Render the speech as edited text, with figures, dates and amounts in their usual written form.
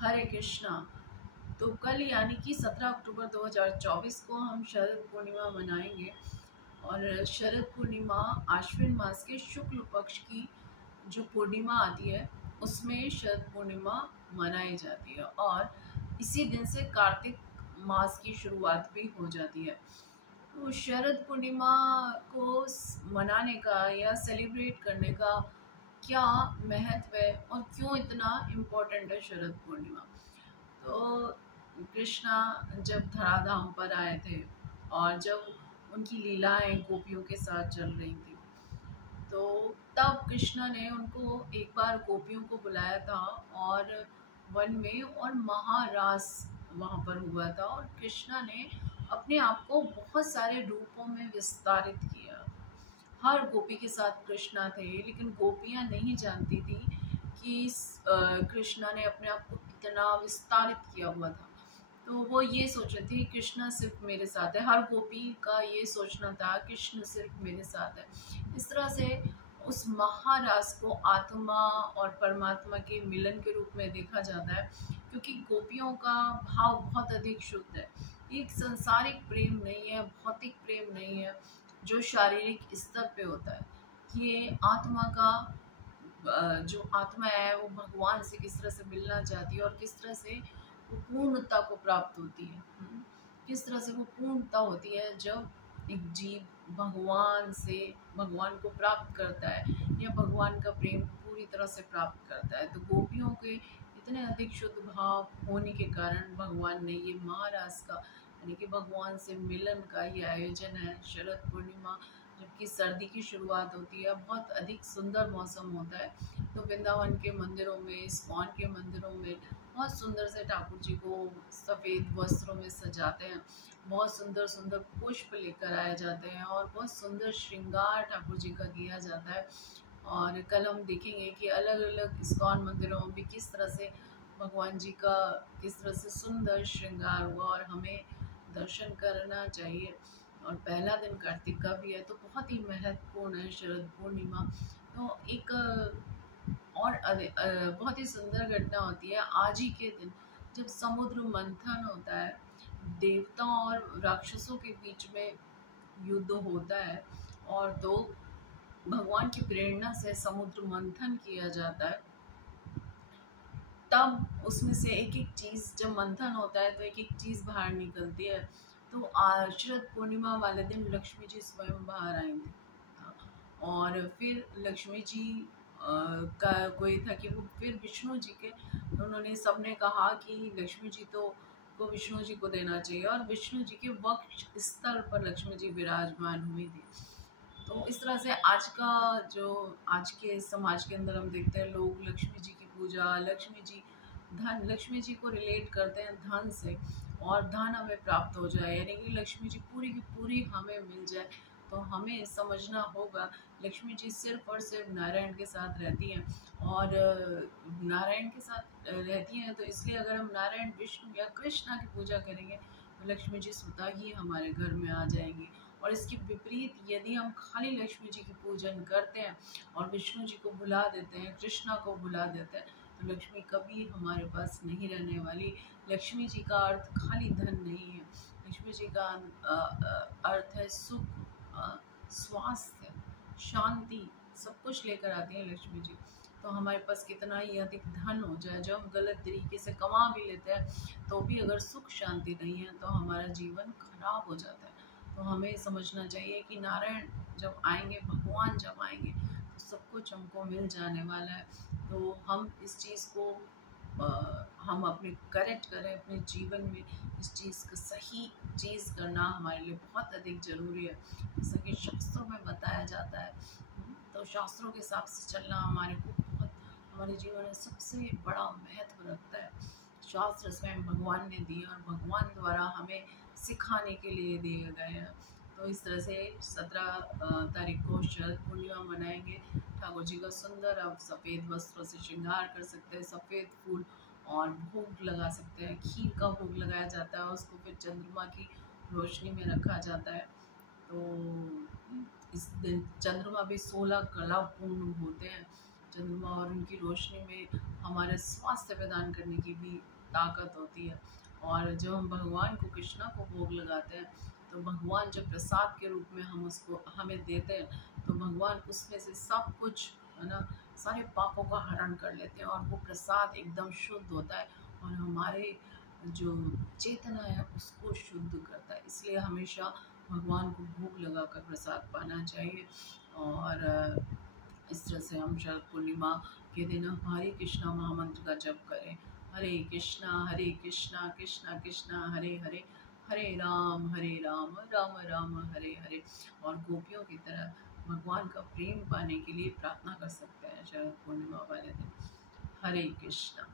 हरे कृष्णा। तो कल यानी कि 17 अक्टूबर 2024 को हम शरद पूर्णिमा मनाएंगे। और शरद पूर्णिमा आश्विन मास के शुक्ल पक्ष की जो पूर्णिमा आती है उसमें शरद पूर्णिमा मनाई जाती है, और इसी दिन से कार्तिक मास की शुरुआत भी हो जाती है। तो शरद पूर्णिमा को मनाने का या सेलिब्रेट करने का क्या महत्व है और क्यों इतना इम्पोर्टेंट है शरद पूर्णिमा। तो कृष्णा जब धराधाम पर आए थे और जब उनकी लीलाएं गोपियों के साथ चल रही थी, तो तब कृष्णा ने उनको एक बार गोपियों को बुलाया था और वन में, और महारास वहाँ पर हुआ था, और कृष्णा ने अपने आप को बहुत सारे रूपों में विस्तारित किया। हर गोपी के साथ कृष्णा थे, लेकिन गोपियाँ नहीं जानती थी कि कृष्णा ने अपने आप को इतना विस्तारित किया हुआ था। तो वो ये सोच रही थी कृष्णा सिर्फ मेरे साथ है, हर गोपी का ये सोचना था कृष्ण सिर्फ मेरे साथ है। इस तरह से उस महारास को आत्मा और परमात्मा के मिलन के रूप में देखा जाता है, क्योंकि गोपियों का भाव बहुत अधिक शुद्ध है। एक सांसारिक प्रेम नहीं है, भौतिक प्रेम नहीं है जो शारीरिक स्तर पे होता है। ये आत्मा का जो आत्मा है वो भगवान से किस तरह से मिलना चाहती है और किस तरह से वो पूर्णता को प्राप्त होती है। किस तरह से वो पूर्णता होती है जब एक जीव भगवान को प्राप्त करता है या भगवान का प्रेम पूरी तरह से प्राप्त करता है। तो गोपियों के इतने अधिक शुद्ध भाव होने के कारण भगवान ने ये महारास का यानी कि भगवान से मिलन का ये आयोजन है शरद पूर्णिमा, जबकि सर्दी की शुरुआत होती है, बहुत अधिक सुंदर मौसम होता है। तो वृंदावन के मंदिरों में, इस्कॉन के मंदिरों में बहुत सुंदर से ठाकुर जी को सफ़ेद वस्त्रों में सजाते हैं, बहुत सुंदर सुंदर पुष्प लेकर आए जाते हैं और बहुत सुंदर श्रृंगार ठाकुर जी का किया जाता है। और कल हम देखेंगे कि अलग अलग इस्कॉन मंदिरों में भी किस तरह से भगवान जी का किस तरह से सुंदर श्रृंगार हुआ, और हमें दर्शन करना चाहिए। और पहला दिन कार्तिक का भी है, तो बहुत ही महत्वपूर्ण है शरद पूर्णिमा। तो एक बहुत ही सुंदर घटना होती है आज ही के दिन, जब समुद्र मंथन होता है, देवताओं और राक्षसों के बीच में युद्ध होता है, और तो भगवान की प्रेरणा से समुद्र मंथन किया जाता है। तब उसमें से एक एक चीज़ जब मंथन होता है तो एक एक चीज़ बाहर निकलती है। तो शरद पूर्णिमा वाले दिन लक्ष्मी जी स्वयं बाहर आई थी, और फिर लक्ष्मी जी का कोई था कि वो फिर विष्णु जी के, उन्होंने सबने कहा कि लक्ष्मी जी को विष्णु जी को देना चाहिए, और विष्णु जी के वक्ष स्थल पर लक्ष्मी जी विराजमान हुई थी। तो इस तरह से आज के समाज के अंदर हम देखते हैं लोग लक्ष्मी जी की पूजा, लक्ष्मी जी को रिलेट करते हैं धन से, और धन हमें प्राप्त हो जाए, यानी कि लक्ष्मी जी पूरी की पूरी हमें मिल जाए। तो हमें समझना होगा लक्ष्मी जी सिर्फ और सिर्फ नारायण के साथ रहती हैं, और नारायण के साथ रहती हैं, तो इसलिए अगर हम नारायण, विष्णु या कृष्णा की पूजा करेंगे तो लक्ष्मी जी स्वतः ही हमारे घर में आ जाएंगी। और इसके विपरीत यदि हम खाली लक्ष्मी जी की पूजन करते हैं और विष्णु जी को भुला देते हैं, कृष्णा को भुला देते हैं, तो लक्ष्मी कभी हमारे पास नहीं रहने वाली। लक्ष्मी जी का अर्थ खाली धन नहीं है, लक्ष्मी जी का अर्थ है सुख, स्वास्थ्य, शांति, सब कुछ लेकर आती हैं लक्ष्मी जी। तो हमारे पास कितना ही अधिक धन हो जाए, जो हम गलत तरीके से कमा भी लेते हैं, तो भी अगर सुख शांति नहीं है तो हमारा जीवन खराब हो जाता है। तो हमें समझना चाहिए कि नारायण जब आएंगे, भगवान जब आएंगे, तो सब कुछ हमको मिल जाने वाला है। तो हम इस चीज़ को हम अपने करेक्ट करें अपने जीवन में, इस चीज़ का सही चीज़ करना हमारे लिए बहुत अधिक ज़रूरी है, जैसा कि शास्त्रों में बताया जाता है। तो शास्त्रों के हिसाब से चलना हमारे को बहुत, हमारे जीवन में सबसे बड़ा महत्व रखता है। शास्त्र स्वयं भगवान ने दिए और भगवान द्वारा हमें सिखाने के लिए दिए गए हैं। तो इस तरह से 17 तारीख को शरद पूर्णिमा मनाएंगे। ठाकुर जी का सुंदर आप सफ़ेद वस्त्रों से श्रृंगार कर सकते हैं, सफ़ेद फूल और भोग लगा सकते हैं। खीर का भोग लगाया जाता है, उसको फिर चंद्रमा की रोशनी में रखा जाता है। तो इस दिन चंद्रमा भी 16 कला पूर्ण होते हैं, चंद्रमा और उनकी रोशनी में हमारे स्वास्थ्य प्रदान करने की भी ताकत होती है। और जब हम भगवान को कृष्णा को भोग लगाते हैं तो भगवान जब प्रसाद के रूप में हम उसको हमें देते हैं तो भगवान उसमें से सब कुछ है ना सारे पापों का हरण कर लेते हैं और वो प्रसाद एकदम शुद्ध होता है और हमारे जो चेतना है उसको शुद्ध करता है। इसलिए हमेशा भगवान को भोग लगाकर प्रसाद पाना चाहिए। और इस तरह से हम शरद पूर्णिमा के दिन हम हरे कृष्णा महामंत्र का जप करें। हरे कृष्णा कृष्णा कृष्णा हरे हरे, हरे राम राम राम हरे हरे। और गोपियों की तरह भगवान का प्रेम पाने के लिए प्रार्थना कर सकते हैं शरद पूर्णिमा वाले दिन। हरे कृष्णा।